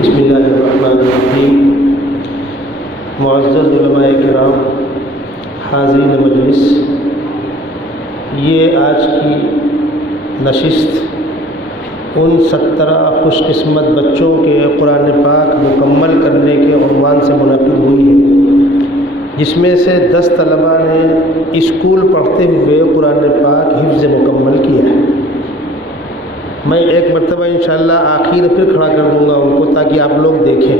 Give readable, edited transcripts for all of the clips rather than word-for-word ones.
بسم اللہ الرحمن الرحیم۔ معزز علماء کرام، حاضرین مجلس، یہ آج کی نشست ان 17 خوش قسمت بچوں کے قرآن پاک مکمل کرنے کے عنوان سے منعقد ہوئی ہے، جس میں سے 10 طلباء نے اسکول پڑھتے ہوئے قرآن پاک حفظ مکمل کیا ہے۔ میں ایک مرتبہ انشاءاللہ آخر پھر کھڑا کر دوں گا ان کو، تاکہ آپ لوگ دیکھیں۔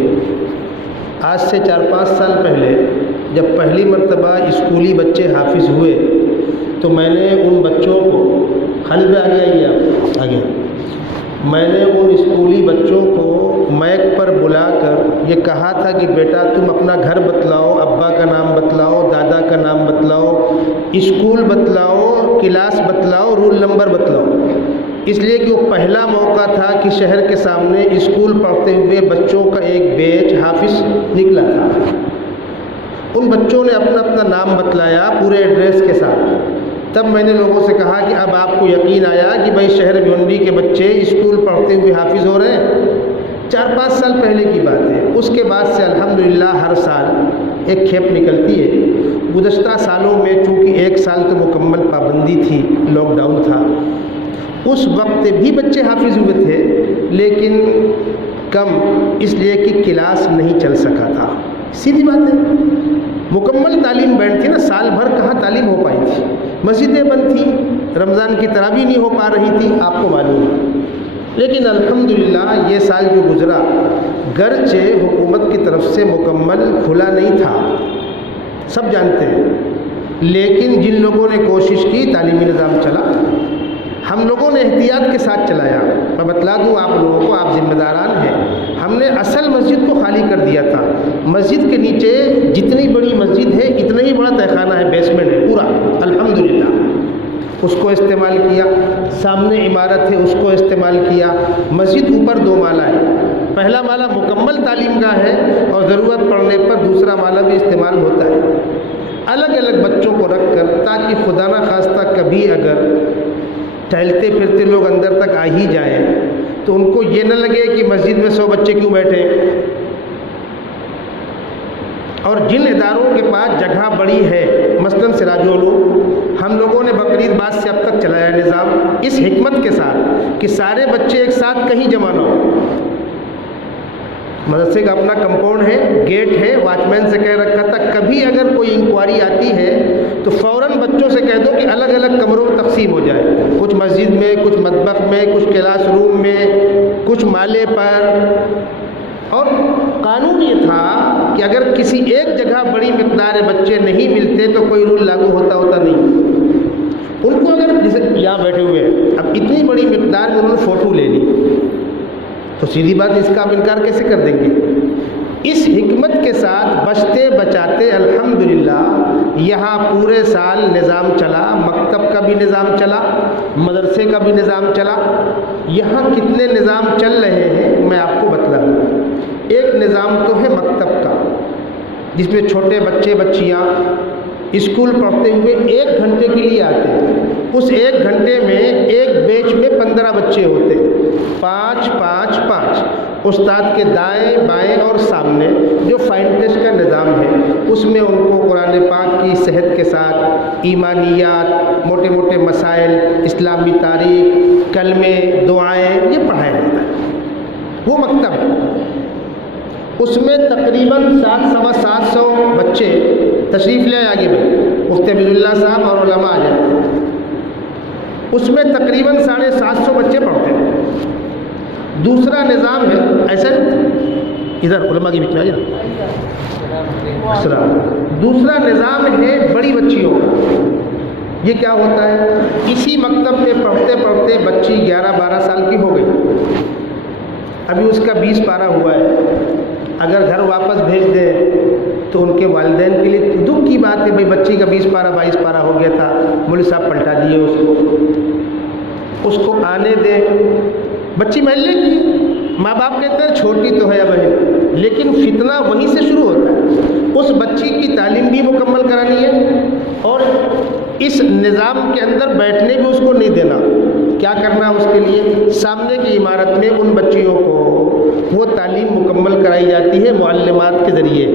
آج سے 4-5 سال پہلے جب پہلی مرتبہ اسکولی بچے حافظ ہوئے تو میں نے ان بچوں کو خالد پہ آگے میں نے ان اسکولی بچوں کو مائک پر بلا کر یہ کہا تھا کہ بیٹا تم اپنا گھر بتلاؤ، ابا کا نام بتلاؤ، دادا کا نام بتلاؤ، اسکول بتلاؤ، کلاس بتلاؤ، رول نمبر بتلاؤ، اس لیے کہ وہ پہلا موقع تھا کہ شہر کے سامنے اسکول پڑھتے ہوئے بچوں کا ایک بیچ حافظ نکلا تھا۔ ان بچوں نے اپنا اپنا نام بتلایا پورے ایڈریس کے ساتھ۔ تب میں نے لوگوں سے کہا کہ اب آپ کو یقین آیا کہ بھائی شہر بھیونڈی کے بچے اسکول پڑھتے ہوئے حافظ ہو رہے ہیں۔ 4-5 سال پہلے کی بات ہے۔ اس کے بعد سے الحمدللہ ہر سال ایک کھیپ نکلتی ہے۔ گزشتہ سالوں میں چونکہ 1 سال تو مکمل پابندی تھی، لاک ڈاؤن تھا، اس وقت بھی بچے حافظ ہوئے تھے، لیکن کم، اس لیے کہ کلاس نہیں چل سکا تھا۔ سیدھی بات ہے، مکمل تعلیم بینڈ تھی نا، سال بھر کہاں تعلیم ہو پائی تھی، مسجدیں بند تھی، رمضان کی تراویح نہیں ہو پا رہی تھی، آپ کو معلوم ہے۔ لیکن الحمدللہ یہ سال جو گزرا، گرچہ حکومت کی طرف سے مکمل کھلا نہیں تھا، سب جانتے ہیں، لیکن جن لوگوں نے کوشش کی تعلیمی نظام چلا۔ ہم لوگوں نے احتیاط کے ساتھ چلایا۔ میں بتلا دوں آپ لوگوں کو، آپ ذمہ داران ہیں، ہم نے اصل مسجد کو خالی کر دیا تھا۔ مسجد کے نیچے جتنی بڑی مسجد ہے اتنا ہی بڑا تہخانہ ہے، بیسمنٹ ہے پورا، الحمدللہ اس کو استعمال کیا۔ سامنے عمارت ہے، اس کو استعمال کیا۔ مسجد اوپر 2 مالہ ہے، پہلا مالہ مکمل تعلیم کا ہے اور ضرورت پڑنے پر دوسرا مالہ بھی استعمال ہوتا ہے۔ الگ الگ بچوں کو رکھ کر، تاکہ خدا نہ خواستہ کبھی اگر ٹہلتے پھرتے لوگ اندر تک آ ہی جائیں تو ان کو یہ نہ لگے کہ مسجد میں 100 بچے کیوں بیٹھے۔ اور جن اداروں کے پاس جگہ بڑی ہے، مثلاً سراج العلوم، ہم لوگوں نے بقرعید بعد سے اب تک چلایا نظام اس حکمت کے ساتھ کہ سارے بچے ایک ساتھ کہیں جمع نہ ہو۔ مدرسے کا اپنا کمپاؤنڈ ہے، گیٹ ہے، واچ مین سے کہہ رکھا تھا کبھی اگر کوئی انکوائری آتی ہے تو فوراً بچوں سے کہہ دو کہ الگ الگ کمروں میں تقسیم ہو جائے، کچھ مسجد میں، کچھ مطبخ میں، کچھ کلاس روم میں، کچھ مالے پر۔ اور قانون یہ تھا کہ اگر کسی ایک جگہ بڑی مقدار بچے نہیں ملتے تو کوئی رول لاگو ہوتا نہیں۔ ان کو اگر جیسے یہاں بیٹھے ہوئے اب اتنی بڑی مقدار میں انہوں نے فوٹو لے لی تو سیدھی بات اس کا آپ انکار کیسے کر دیں گے؟ اس حکمت کے ساتھ بچتے بچاتے الحمدللہ یہاں پورے سال نظام چلا، مکتب کا بھی نظام چلا، مدرسے کا بھی نظام چلا۔ یہاں کتنے نظام چل رہے ہیں میں آپ کو بتلا دوں۔ ایک نظام تو ہے مکتب کا، جس میں چھوٹے بچے بچیاں اسکول پڑھتے ہوئے 1 گھنٹے کے لیے آتے ہیں۔ اس 1 گھنٹے میں ایک بیچ میں 15 بچے ہوتے، 5 استاد کے دائیں بائیں اور سامنے جو فائن ٹیسٹ کا نظام ہے، اس میں ان کو قرآن پاک کی صحت کے ساتھ ایمانیات، موٹے موٹے مسائل، اسلامی تاریخ، کلمے، دعائیں، یہ پڑھایا جاتا ہے۔ وہ مکتب ہے، اس میں تقریباً 700 بچے تشریف لے آئے، آگے میں مفتی عبد اللہ صاحب اور علماء آ جائیں۔ اس میں تقریباً 750 بچے پڑھتے ہیں۔ دوسرا نظام ہے ایسا، ادھر علماء کے بیچ میں آ جائے السلام۔ دوسرا نظام ہے بڑی بچیوں کا۔ یہ کیا ہوتا ہے؟ اسی مکتب میں پڑھتے پڑھتے بچی 11-12 سال کی ہو گئی، ابھی اس کا 20 پارہ ہوا ہے، اگر گھر واپس بھیج دیں تو ان کے والدین کے لیے دکھ کی بات ہے، بھائی بچی کا 20 پارہ 22 پارہ ہو گیا تھا، مولوی صاحب پلٹا دیے اس کو آنے دیں۔ بچی محلے کی، ماں باپ کہتے ہیں چھوٹی تو ہے بہن، لیکن فتنہ وہیں سے شروع ہوتا ہے۔ اس بچی کی تعلیم بھی مکمل کرانی ہے اور اس نظام کے اندر بیٹھنے بھی اس کو نہیں دینا۔ کیا کرنا اس کے لیے؟ سامنے کی عمارت میں ان بچیوں کو وہ تعلیم مکمل کرائی جاتی ہے معلمات کے ذریعے۔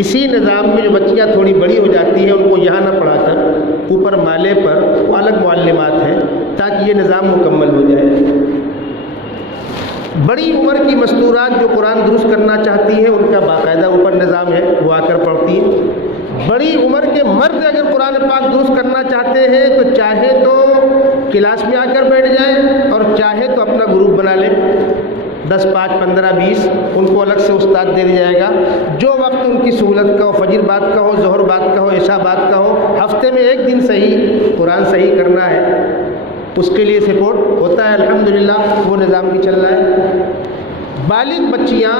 اسی نظام میں جو بچیاں تھوڑی بڑی ہو جاتی ہیں ان کو یہاں نہ پڑھا کر اوپر مالے پر وہ الگ معلمات ہیں تاکہ یہ نظام مکمل ہو جائے۔ بڑی عمر کی مستورات جو قرآن درست کرنا چاہتی ہیں ان کا باقاعدہ اوپر نظام ہے، وہ آ کر پڑھتی ہیں۔ بڑی عمر کے مرد اگر قرآن پاک درست کرنا چاہتے ہیں تو چاہے تو کلاس میں آ کر بیٹھ جائیں اور چاہے تو اپنا گروپ بنا لیں، 10 5 15 20 ان کو الگ سے استاد دے دیا جائے گا۔ جو وقت ان کی سہولت کا ہو، فجر بعد کا ہو، ظہر بعد کا ہو، عشاء بعد کا ہو، ہفتے میں ایک دن صحیح قرآن صحیح کرنا ہے، اس کے لیے سپورٹ ہوتا ہے۔ الحمدللہ وہ نظام بھی چل رہا ہے۔ بالغ بچیاں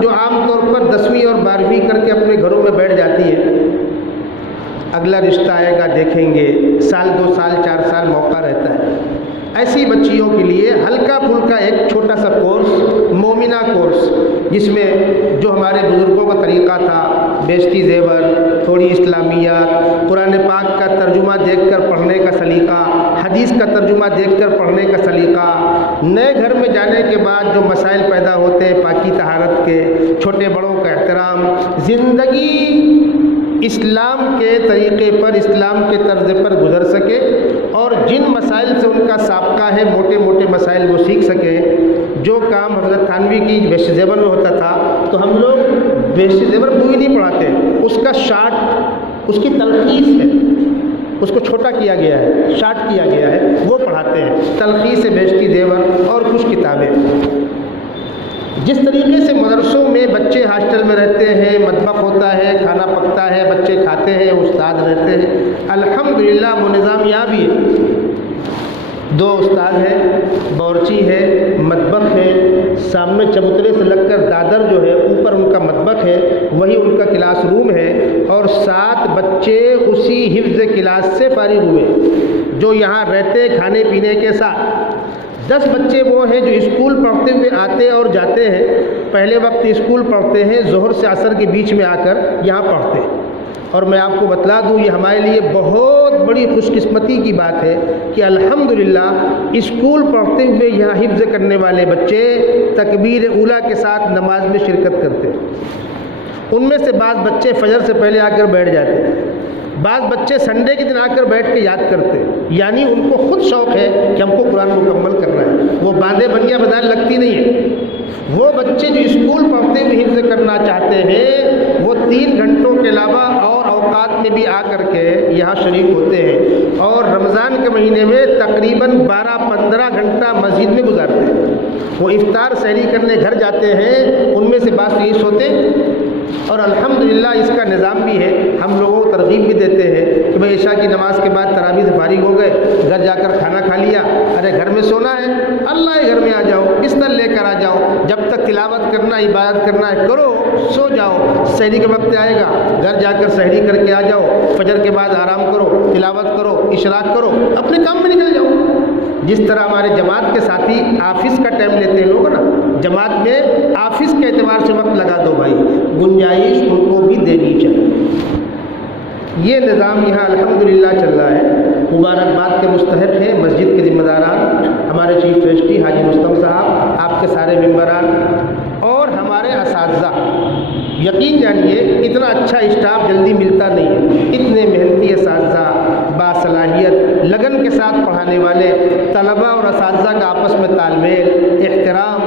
جو عام طور پر 10ویں اور 12ویں کر کے اپنے گھروں میں بیٹھ جاتی ہیں، اگلا رشتہ آئے گا دیکھیں گے، سال 2 سال 4 سال موقع رہتا ہے، ایسی بچیوں کے لیے ہلکا پھلکا ایک چھوٹا سا کورس، مومنہ کورس، جس میں جو ہمارے بزرگوں کا طریقہ تھا، بیشتی زیور، تھوڑی اسلامیات، قرآن پاک کا ترجمہ دیکھ کر پڑھنے کا سلیقہ، حدیث کا ترجمہ دیکھ کر پڑھنے کا سلیقہ، نئے گھر میں جانے کے بعد جو مسائل پیدا ہوتے ہیں پاکی طہارت کے، چھوٹے بڑوں کا احترام، زندگی اسلام کے طریقے پر، اسلام کے طرز پر گزر سکے اور جن مسائل سے ان کا سابقہ ہے موٹے موٹے مسائل وہ سیکھ سکے۔ جو کام حضرت تھانوی کی بیشت زیور میں ہوتا تھا تو ہم لوگ بیشت زیور پوری نہیں پڑھاتے، اس کا شارٹ، اس کی تلخیص ہے، اس کو چھوٹا کیا گیا ہے، شارٹ کیا گیا ہے، وہ پڑھاتے ہیں، تلخیص بیشتی زیور اور کچھ کتابیں۔ جس طریقے سے مدرسوں میں بچے ہاسٹل میں رہتے ہیں، مطبخ ہوتا ہے، کھانا پکتا ہے، بچے کھاتے ہیں، استاد رہتے ہیں، الحمدللہ وہ نظام یہاں بھی ہے۔ 2 استاد ہیں، باورچی ہے، مطبخ ہے، سامنے چبوترے سے لگ کر دادر جو ہے اوپر ان کا مطبخ ہے، وہی ان کا کلاس روم ہے، اور 7 بچے اسی حفظ کلاس سے فارغ ہوئے جو یہاں رہتے کھانے پینے کے ساتھ۔ 10 بچے وہ ہیں جو اسکول پڑھتے ہوئے آتے اور جاتے ہیں، پہلے وقت اسکول پڑھتے ہیں، ظہر سے عصر کے بیچ میں آ کر یہاں پڑھتے ہیں۔ اور میں آپ کو بتلا دوں یہ ہمارے لیے بہت بڑی خوش قسمتی کی بات ہے کہ الحمدللہ اسکول پڑھتے ہوئے یہاں حفظ کرنے والے بچے تکبیر اولیٰ کے ساتھ نماز میں شرکت کرتے ہیں۔ ان میں سے بعض بچے فجر سے پہلے آ کر بیٹھ جاتے ہیں، بعض بچے سنڈے کے دن آ کر بیٹھ کے یاد کرتے ہیں، یعنی ان کو خود شوق ہے کہ ہم کو قرآن مکمل کرنا ہے، وہ باندھے بنیاں بدار لگتی نہیں ہے۔ وہ بچے جو اسکول پڑھتے ہوئے حفظ کرنا چاہتے ہیں وہ 3 گھنٹوں کے علاوہ اور اوقات میں بھی آ کر کے یہاں شریک ہوتے ہیں، اور رمضان کے مہینے میں تقریباً 12-15 گھنٹہ مسجد میں گزارتے ہیں۔ وہ افطار سحری کرنے گھر جاتے ہیں، ان میں سے بعض تو یہ سوتے ہیں، اور الحمدللہ اس کا نظام بھی ہے، ہم لوگوں کو ترغیب بھی دیتے ہیں کہ بھائی عشاء کی نماز کے بعد تراویح سے فارغ ہو گئے، گھر جا کر کھانا کھا لیا، ارے گھر میں سونا ہے، اللہ کے گھر میں آ جاؤ، بستر لے کر آ جاؤ، جب تک تلاوت کرنا عبادت کرنا ہے کرو، سو جاؤ، سحری کے وقت آئے گا گھر جا کر سحری کر کے آ جاؤ، فجر کے بعد آرام کرو، تلاوت کرو، اشراق کرو، اپنے کام میں نکل جاؤ۔ جس طرح ہمارے جماعت کے ساتھی آفس کا ٹائم لیتے ہیں لوگ نا، جماعت میں آفس کے اعتبار سے وقت لگا دو بھائی، گنجائش ان کو بھی دینی چاہیے۔ یہ نظام یہاں الحمدللہ چل رہا ہے، مبارکباد کے مستحق ہیں مسجد کے ذمہ داران، ہمارے چیف ٹرسٹی حاجی مستم صاحب، آپ کے سارے ممبران اور ہمارے اساتذہ۔ یقین جانیے اتنا اچھا اسٹاف جلدی ملتا نہیں ہے، اتنے محنتی اساتذہ، باصلاحیت، لگن کے ساتھ پڑھانے والے طلبہ اور اساتذہ کا آپس میں تال میل، احترام،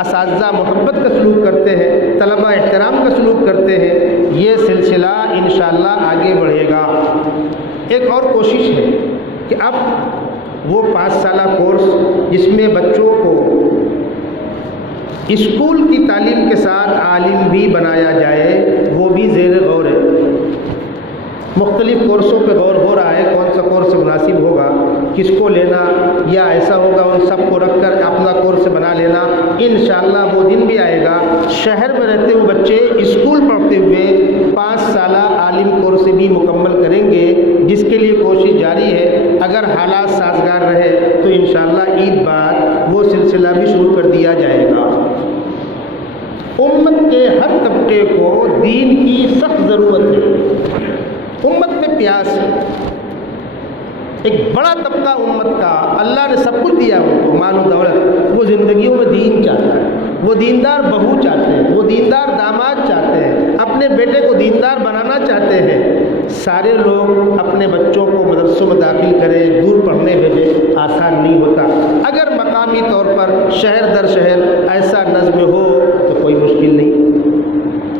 اساتذہ محبت کا سلوک کرتے ہیں، طلبہ احترام کا سلوک کرتے ہیں، یہ سلسلہ انشاءاللہ آگے بڑھے گا۔ ایک اور کوشش ہے کہ اب وہ 5 سالہ کورس جس میں بچوں کو اسکول کی تعلیم کے ساتھ عالم بھی بنایا جائے وہ بھی زیر غور ہے۔ مختلف کورسوں پہ غور ہو رہا ہے، کون سا کورس مناسب ہوگا، کس کو لینا، یا ایسا ہوگا ان سب کو رکھ کر اپنا کورس بنا لینا۔ انشاءاللہ وہ دن بھی آئے گا شہر میں رہتے ہوئے بچے اسکول پڑھتے ہوئے 5 سالہ عالم کورس بھی مکمل کریں گے، جس کے لیے کوشش جاری ہے۔ اگر حالات سازگار رہے تو انشاءاللہ عید بعد وہ سلسلہ بھی شروع کر دیا جائے گا۔ امت کے ہر طبقے کو دین کی سخت ضرورت ہے، امت میں پیاس ہے۔ ایک بڑا طبقہ امت کا اللہ نے سب کچھ دیا ان کو، مال و دولت، وہ زندگیوں میں دین چاہتا ہے، وہ دیندار بہو چاہتے ہیں، وہ دیندار داماد چاہتے ہیں، اپنے بیٹے کو دیندار بنانا چاہتے ہیں۔ سارے لوگ اپنے بچوں کو مدرسوں میں داخل کریں، دور پڑھنے بھیجیں، آسان نہیں ہوتا۔ اگر مقامی طور پر شہر در شہر ایسا نظم ہو تو کوئی مشکل نہیں۔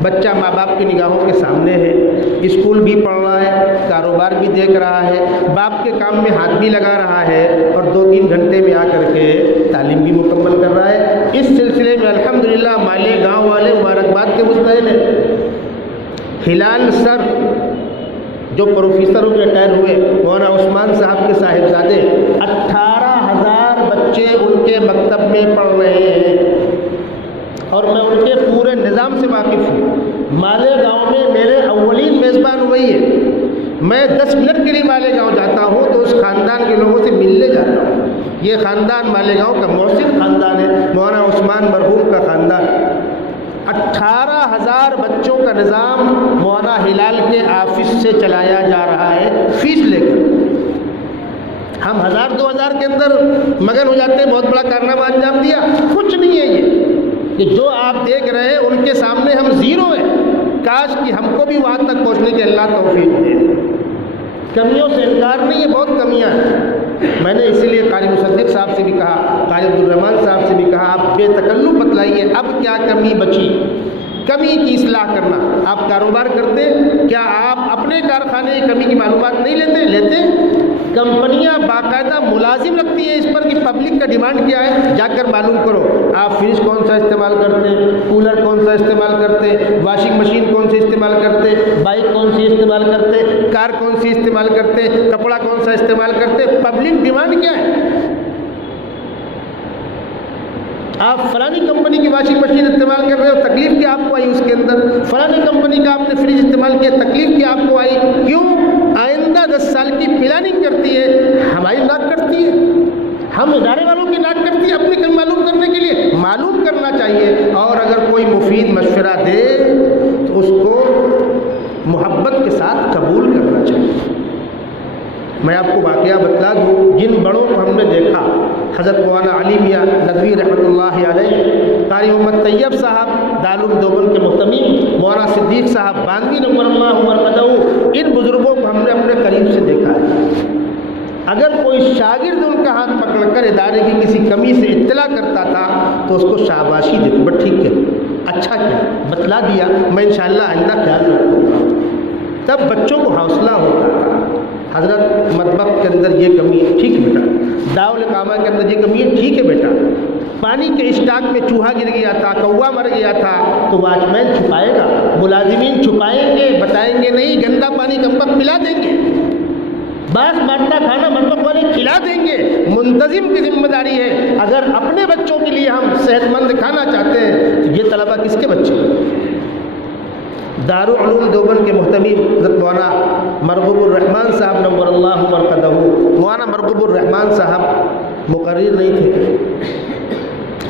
بچہ ماں باپ کی نگاہوں کے سامنے ہے، اسکول بھی پڑھ رہا ہے، کاروبار بھی دیکھ رہا ہے، باپ کے کام میں ہاتھ بھی لگا رہا ہے، اور 2-3 گھنٹے میں آ کر کے تعلیم بھی مکمل کر رہا ہے۔ اس سلسلے میں الحمدللہ مالیگاؤں والے مبارکباد کے مستحق ہیں۔ ہلال سر جو پروفیسر ریٹائر ہوئے، مولانا عثمان صاحب کے صاحبزادے، 18,000 بچے ان کے مکتب میں پڑھ رہے ہیں، اور میں ان کے پورے نظام سے واقف ہوں۔ مالیگاؤں میں میرے اولین میزبان وہی ہے۔ میں 10 منٹ کے لیے مالیگاؤں جاتا ہوں تو اس خاندان کے لوگوں سے ملنے جاتا ہوں۔ یہ خاندان مالیگاؤں کا محسن خاندان ہے، مولانا عثمان مرحوم کا خاندان۔ 18,000 بچوں کا نظام مولانا ہلال کے آفس سے چلایا جا رہا ہے، فیس لے کر۔ ہم 1000-2000 کے اندر مگن ہو جاتے ہیں، بہت بڑا کارنامہ انجام دیا، کچھ نہیں ہے یہ کہ جو آپ دیکھ رہے ہیں ان کے سامنے ہم زیرو ہیں۔ کاش کہ ہم کو بھی وہاں تک پہنچنے کے اللہ توفیق دے۔ کمیوں سے انکار نہیں ہے، بہت کمیاں ہیں۔ میں نے اسی لیے قاری مصدق صاحب سے بھی کہا، قاری عبدالرحمان صاحب سے بھی کہا، آپ بے تکلف بتلائیے اب کیا کمی بچی، کمی کی اصلاح کرنا۔ آپ کاروبار کرتے، کیا آپ اپنے کارخانے کی کمی کی معلومات نہیں لیتے؟ کمپنیاں باقاعدہ ملازم رکھتی ہیں اس پر کہ پبلک کا ڈیمانڈ کیا ہے، جا کر معلوم کرو۔ آپ فریج کون سا استعمال کرتے، کولر کون سا استعمال کرتے، واشنگ مشین کون سی استعمال کرتے، بائک کون سی استعمال کرتے، کار کون سی استعمال کرتے، کپڑا کون سا استعمال کرتے، پبلک ڈیمانڈ کیا ہے۔ آپ فلانی کمپنی کی واشنگ مشین استعمال کر رہے ہو، تکلیف کیا آپ کو آئی اس کے اندر؟ فلانی کمپنی کا آپ نے فریج استعمال کیا، تکلیف کیا آپ کو آئی؟ کیوں؟ آئندہ 10 سال کی پلاننگ کرتی ہے، ہماری ناک کٹتی ہے، ہم ادارے والوں کی ناک کٹتی ہے اپنے کل معلوم کرنے کے لیے۔ معلوم کرنا چاہیے، اور اگر کوئی مفید مشورہ دے تو اس کو محبت کے ساتھ قبول کرنا چاہیے۔ میں آپ کو واقعہ بتلا دوں، جن بڑوں کو ہم نے دیکھا، حضرت مولانا علی میاں ندوی رحمۃ اللہ علیہ، قاری محمد طیب صاحب دارالعلوم دیوبند کے محتمیم، مولانا صدیق صاحب باندوی نور اللہ مرقدہ، ان بزرگوں کو ہم نے اپنے قریب سے دیکھا ہے۔ اگر کوئی شاگرد ان کا ہاتھ پکڑ کر ادارے کی کسی کمی سے اطلاع کرتا تھا تو اس کو شاباشی دیتے، بس ٹھیک ہے، اچھا کیا، بتلا دیا، میں انشاءاللہ آئندہ خیال رکھوں گا۔ تب بچوں کو حوصلہ ہوتا تھا، حضرت مطبخ کے اندر یہ کمی ہے، ٹھیک ہے بیٹا، دارالقامہ کے اندر یہ کمی ہے، ٹھیک ہے بیٹا، پانی کے اسٹاک میں چوہا گر گیا تھا، کوا مر گیا تھا، تو واچ مین چھپائے گا، ملازمین چھپائیں گے، بتائیں گے نہیں، گندا پانی کم وقت پلا دیں گے، باس بانٹا کھانا مطبخ والے کھلا دیں گے۔ منتظم کی ذمہ داری ہے۔ اگر اپنے بچوں کے لیے ہم صحت مند کھانا چاہتے ہیں تو یہ طلبہ کس کے بچے؟ دارالعلوم دیوبند کے محتمیم حضرت مولانا مرغوب الرحمان صاحب نور اللہ مرقدہ، مولانا مرغوب الرحمان صاحب مقرر نہیں تھے،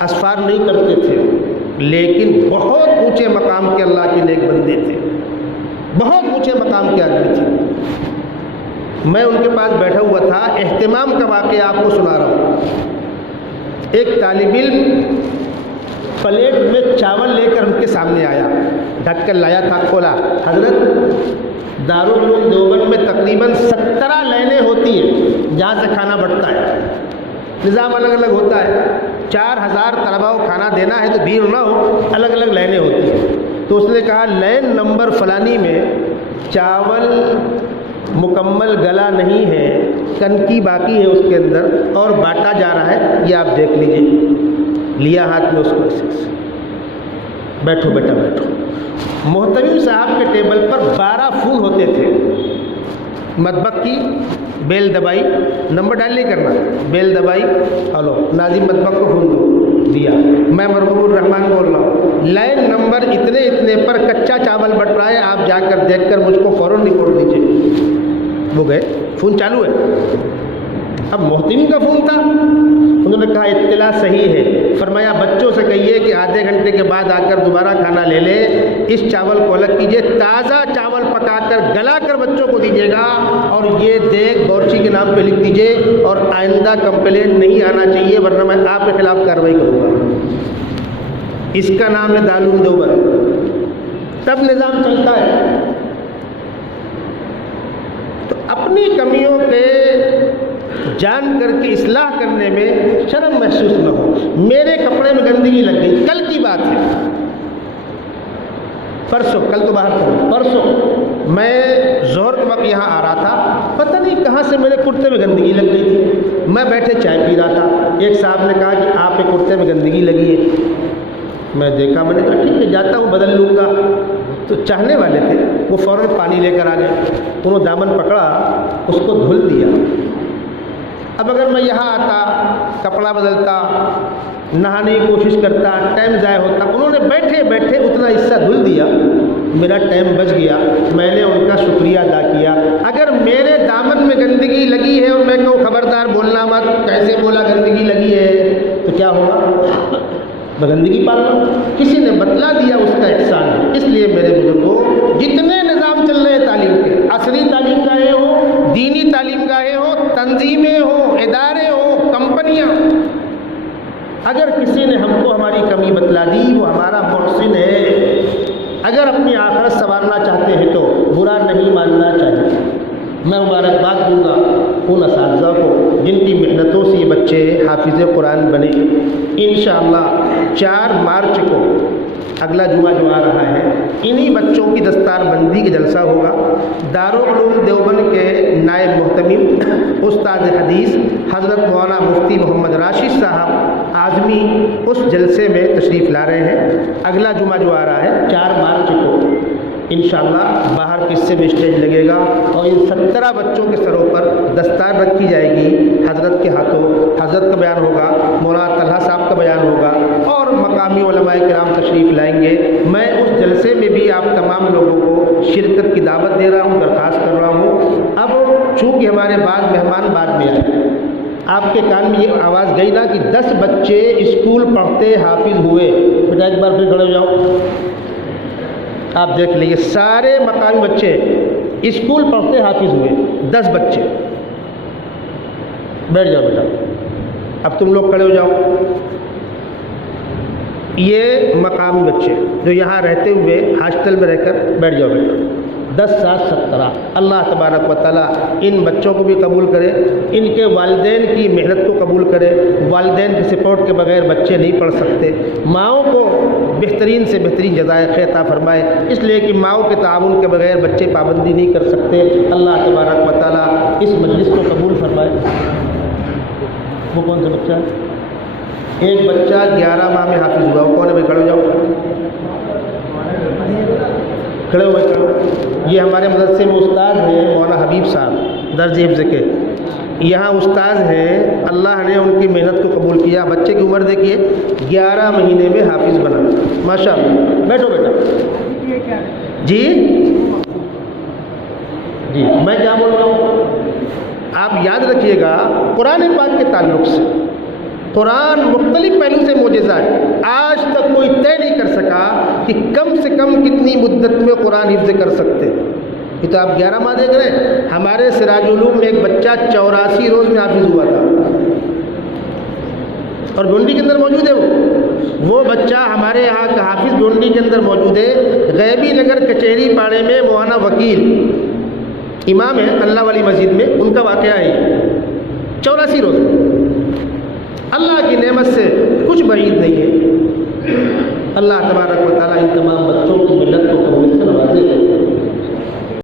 اسفار نہیں کرتے تھے، لیکن بہت اونچے مقام کے اللہ کے نیک بندے تھے، بہت اونچے مقام کے آدمی تھے۔ میں ان کے پاس بیٹھا ہوا تھا، اہتمام کا واقعہ آپ کو سنا رہا ہوں۔ ایک طالب علم پلیٹ میں چاول لے کر ان کے سامنے آیا، ڈھک کر لایا تھا، کھولا، حضرت دارالعلوم دیوبند میں تقریباً 17 لائنیں ہوتی ہیں جہاں سے کھانا بٹتا ہے، نظام الگ الگ ہوتا ہے، 4000 طلباء کو کھانا دینا ہے تو بھیڑ نہ ہو، الگ الگ لائنیں ہوتی ہیں۔ تو اس نے کہا لائن نمبر فلانی میں چاول مکمل گلا نہیں ہے، کنکی باقی ہے اس کے اندر اور بانٹا جا رہا ہے، یہ آپ دیکھ لیجئے۔ لیا ہاتھ میں اس کو، ایسے بیٹھو بیٹا بیٹھو۔ محتمیم صاحب کے ٹیبل پر 12 پھول ہوتے تھے، مطبخ کی بیل دبائی، نمبر ڈائل نہیں کرنا، بیل دبائی، ہلو ناظم مطبخ کو پھول دو، دیا۔ میں مرغوب الرحمان بول رہا ہوں، لائن نمبر اتنے اتنے پر کچا چاول بٹ رہا ہے، آپ جا کر دیکھ کر مجھ کو فوراً رپورٹ دیجیے۔ وہ گئے، فون چالو ہے، اب محتمی کا فون تھا، انہوں نے کہا اطلاع صحیح ہے، فرمایا بچوں سے کہیے کہ آدھے گھنٹے کے بعد آ کر دوبارہ کھانا لے لے، اس چاول کو الگ کیجیے، تازہ چاول پکا کر گلا کر بچوں کو دیجیے گا، اور یہ دیکھ باورچی کے نام پہ لکھ دیجیے، اور آئندہ کمپلین نہیں آنا چاہیے ورنہ میں آپ کے خلاف کارروائی کروں گا۔ اس کا نام ہے دارالعلوم دیوبند، تب نظام چلتا ہے۔ تو اپنی کمیوں کے جان کر کے اصلاح کرنے میں شرم محسوس نہ ہو۔ میرے کپڑے میں گندگی لگ گئی، کل کی بات ہے، پرسوں، کل تو باہر تھا، پرسوں میں ظہر کے وقت یہاں آ رہا تھا، پتہ نہیں کہاں سے میرے کرتے میں گندگی لگ گئی تھی، میں بیٹھے چائے پی رہا تھا، ایک صاحب نے کہا کہ آپ کے کرتے میں گندگی لگی ہے، میں دیکھا، میں نے کہا ٹھیک ہے جاتا ہوں بدل لوں گا، تو چاہنے والے تھے وہ فوراً پانی لے کر آ گئے، انہوں دامن پکڑا، اس کو دھل دیا۔ اب اگر میں یہاں آتا، کپڑا بدلتا، نہانے کی کوشش کرتا، ٹائم ضائع ہوتا، انہوں نے بیٹھے بیٹھے اتنا حصہ دھل دیا، میرا ٹائم بچ گیا، میں نے ان کا شکریہ ادا کیا۔ اگر میرے دامن میں گندگی لگی ہے اور میں کہوں خبردار بولنا مت، کیسے بولا گندگی لگی ہے، تو کیا ہوگا؟ میں گندگی پال رہا ہوں، کسی نے بتلا دیا اس کا احسان ہے۔ اس لیے میرے بزرگوں، جتنے نظام چل رہے ہیں تعلیم کے، عصری تعلیم گاہیں ہوں، دینی تعلیم گاہیں ہوں، تنظیمیں ہوں، ادارے ہوں، کمپنیاں، اگر کسی نے ہم کو ہماری کمی بتلا دی وہ ہمارا محسن ہے۔ اگر اپنی آخرت سنوارنا چاہتے ہیں تو برا نہیں ماننا چاہیے۔ میں مبارکباد دوں گا ان اساتذہ کو جن کی محنتوں سے یہ بچے حافظ قرآن بنے۔ انشاءاللہ 4 مارچ کو اگلا جمعہ جو آ رہا ہے، انہی بچوں کی دستار بندی کا جلسہ ہوگا۔ دارالعلوم دیوبند کے نائب محتمم استاد حدیث حضرت مولانا مفتی محمد راشد صاحب اعظمی اس جلسے میں تشریف لا رہے ہیں۔ اگلا جمعہ جو آ رہا ہے 4 مارچ کو انشاءاللہ باہر کے حصے میں اسٹیج لگے گا، اور ان 17 بچوں کے سروں پر دستار رکھی جائے گی حضرت کے ہاتھوں، حضرت کا بیان ہوگا، مولانا طلحہ صاحب کا بیان ہوگا، اور مقامی علماء کرام تشریف لائیں گے۔ میں اس جلسے میں بھی آپ تمام لوگوں کو شرکت کی دعوت دے رہا ہوں، درخواست کر رہا ہوں۔ اب چونکہ ہمارے بعض مہمان بعد میں آئے، آپ کے کان میں یہ آواز گئی نا کہ 10 بچے اسکول پڑھتے حافظ ہوئے، بیٹا ایک بار پھر کھڑے ہو جاؤ، آپ دیکھ لیجیے سارے مقامی بچے اسکول پڑھتے حافظ ہوئے، 10 بچے۔ بیٹھ جاؤ بیٹا، اب تم لوگ کھڑے ہو جاؤ۔ یہ مقامی بچے جو یہاں رہتے ہوئے ہاسٹل میں رہ کر، بیٹھ جاؤ بیٹا، 10 7 17۔ اللہ تبارک و تعالیٰ ان بچوں کو بھی قبول کرے، ان کے والدین کی محنت کو قبول کرے۔ والدین کی سپورٹ کے بغیر بچے نہیں پڑھ سکتے۔ ماؤں کو بہترین سے بہترین جزائے خیر عطا فرمائے، اس لیے کہ ماؤں کے تعاون کے بغیر بچے پابندی نہیں کر سکتے۔ اللہ تبارک و تعالیٰ اس مجلس کو قبول فرمائے۔ وہ کون سا بچہ ہے؟ ایک بچہ 11 ماہ میں حافظ ہوا، وہ کون ہے بھائی؟ کھڑے ہو جاؤ، کھڑے ہوئے۔ یہ ہمارے مدرسے میں استاد ہیں مولانا حبیب صاحب، درج حفظ کے یہاں استاد ہیں، اللہ نے ان کی محنت کو قبول کیا۔ بچے کی عمر دیکھیے، 11 مہینے میں حافظ بنا، ماشاء اللہ۔ بیٹھو بیٹا۔ جی جی، میں کیا بول رہا ہوں، آپ یاد رکھیے گا، قرآن پاک کے تعلق سے قرآن مختلف پہلو سے معجزہ ہے۔ آج تک کوئی طے نہیں کر سکا کہ کم سے کم کتنی مدت میں قرآن حفظ کر سکتے۔ یہ تو آپ 11 ماہ دیکھ رہے ہیں۔ ہمارے سراج العلوم میں ایک بچہ 84 روز میں حافظ ہوا تھا، اور گونڈی کے اندر موجود ہے وہ بچہ ہمارے یہاں کا حافظ گونڈی کے اندر موجود ہے۔ غیبی نگر کچہری پاڑے میں مولانا وکیل امام ہے اللہ والی مسجد میں، ان کا واقعہ ہے 84 روز۔ اللہ کی نعمت سے کچھ بعید نہیں ہے۔ اللہ تبارک و تعالیٰ ان